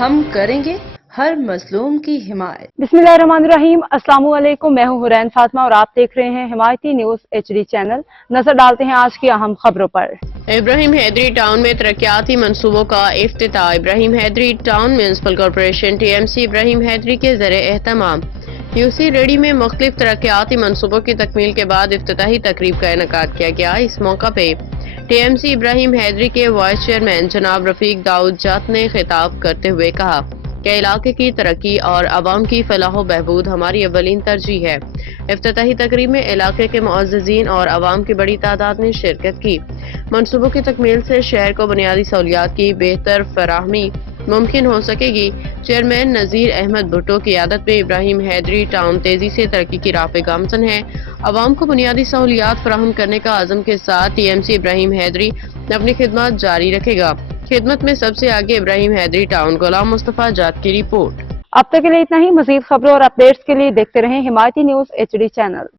ہم کریں گے ہر مظلوم کی حمایت۔ बिस्मिल्लाहिर्रहमानिर्रहीम। अस्सलाम वालेकुम। मैं हूं हुरैन फातिमा और आप देख रहे हैं हिमायती न्यूज HD चैनल। नजर डालते हैं आज की अहम खबरों पर। इब्राहिम हैदरी टाउन में तरक्याती मंसूबों का इफ्तिताह। Ibrahim Hyderi town municipal corporation TMC Ibrahim Hyderi के ज़रिए एहतमाम UC रेडी में मुख्तलिफ तरक्याती मंसूबों की तकमील के बाद इफ्तिताही तकरीब का इनेकाद किया गया। इस मौका पे TMC इब्राहिम हैदरी के वाइस चेयरमैन जनाब रफीक दाऊद जत ने खिताब करते हुए कहा कि इलाके की तरक्की और आवाम की फलाह व बहबूद हमारी अव्वलीन तरजीह है। इफ्तिताही तकरीब में इलाके के मुअज़्ज़िज़ीन और आवाम की बड़ी तादाद ने शिरकत की। मंसूबों की तकमील से शहर को बुनियादी सहूलियात की बेहतर फराहमी मुमकिन हो सकेगी। चेयरमैन नज़ीर अहमद भुट्टो की क़ियादत में इब्राहिम हैदरी टाउन तेजी से तरक्की की राह पे गामज़न है। आवाम को बुनियादी सहूलियात फराहम करने का आज़म के साथ TMC इब्राहिम हैदरी अपनी खिदमत जारी रखेगा। खिदमत में सबसे आगे इब्राहिम हैदरी टाउन। गुलाम मुस्तफा जाट की रिपोर्ट। अब तक के लिए इतना ही। मजीद खबरों और अपडेट्स के लिए देखते रहें हिमायती न्यूज HD चैनल।